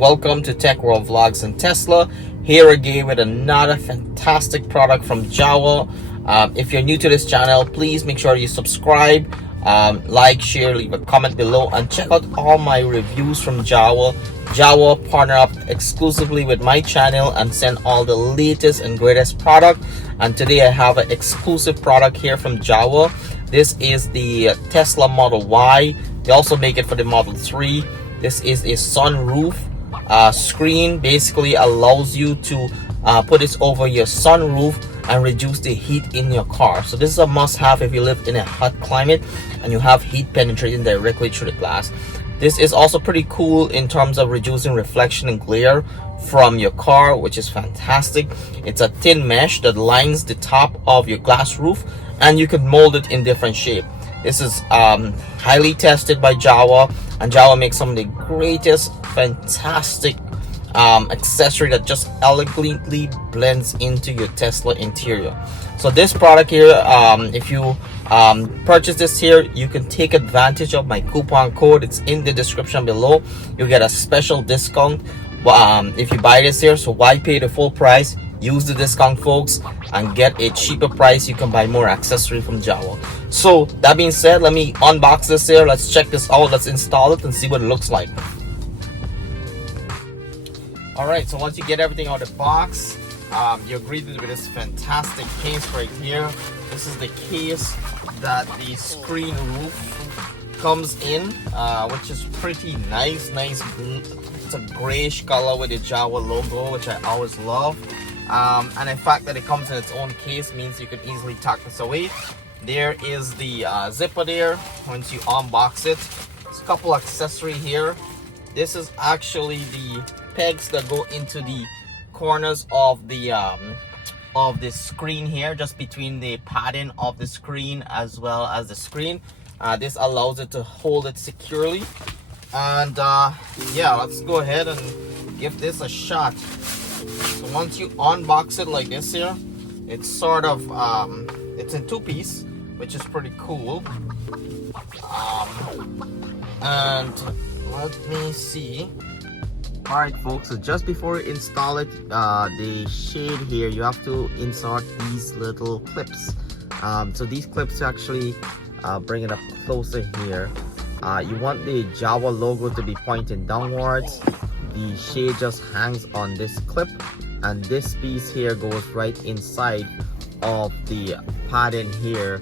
welcome to Tech World Vlogs and Tesla. Here again with another fantastic product from Jowua. If you're new to this channel, please make sure you subscribe, like, share, leave a comment below, and check out all my reviews from Jowua. Jowua partner up exclusively with my channel and send all the latest and greatest product. And today I have an exclusive product here from Jowua. This is the Tesla Model Y. They also make it for the Model 3. This is a sunroof screen. Basically allows you to put this over your sunroof and reduce the heat in your car. So this is a must-have if you live in a hot climate and you have heat penetrating directly through the glass. This is also pretty cool in terms of reducing reflection and glare from your car, which is fantastic. It's a thin mesh that lines the top of your glass roof, and you can mold it in different shape. This is highly tested by Jowua, and Jowua makes some of the greatest fantastic accessory that just elegantly blends into your Tesla interior. So this product here, if you purchase this here, you can take advantage of my coupon code. It's in the description below. You get a special discount if you buy this here. So why pay the full price? Use the discount, folks, and get a cheaper price. You can buy more accessory from Jowua. So that being said, let me unbox this here. Let's check this out. Let's install it and see what it looks like. Alright, so once you get everything out of the box, you're greeted with this fantastic case right here. This is the case that the screen roof comes in, which is pretty nice. It's a grayish color with the Jowua logo, which I always love. And the fact that it comes in its own case means you can easily tuck this away. There is the zipper there once you unbox it. There's a couple accessory here. This is actually the pegs that go into the corners of the screen here, just between the padding of the screen as well as the screen. This allows it to hold it securely. And yeah, let's go ahead and give this a shot. So once you unbox it like this here, it's sort of it's in two-piece, which is pretty cool. And let me see. Alright folks, so just before you install it, the shade here, you have to insert these little clips. So these clips actually bring it up closer here. You want the Jowua logo to be pointing downwards. The shade just hangs on this clip, and this piece here goes right inside of the padding here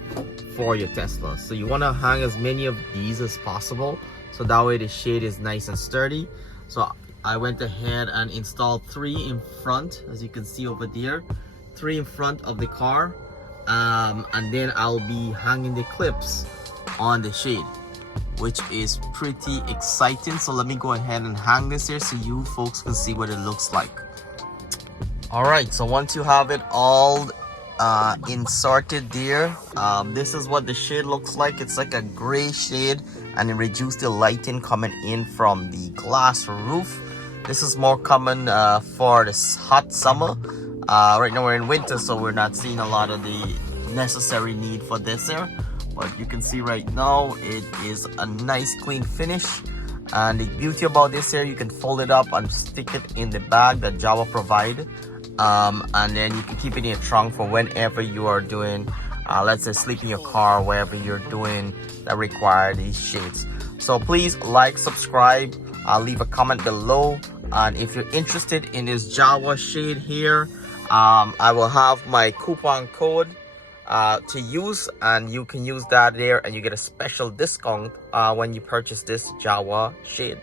for your Tesla. So you want to hang as many of these as possible, so that way the shade is nice and sturdy. So I went ahead and installed 3 in front, as you can see over there, 3 in front of the car, and then I'll be hanging the clips on the shade, which is pretty exciting. So let me go ahead and hang this here so you folks can see what it looks like. Alright, so once you have it all inserted there, this is what the shade looks like. It's like a gray shade, and it reduces the lighting coming in from the glass roof. This is more common for this hot summer. Right now we're in winter, so we're not seeing a lot of the necessary need for this here. But you can see right now it is a nice clean finish. And the beauty about this here, you can fold it up and stick it in the bag that Jowua provide. And then you can keep it in your trunk for whenever you are doing, let's say, sleep in your car, wherever you're doing that require these shades. So please like, subscribe, leave a comment below. And if you're interested in this Jowua shade here, I will have my coupon code to use, and you can use that there, and you get a special discount when you purchase this Jowua shade.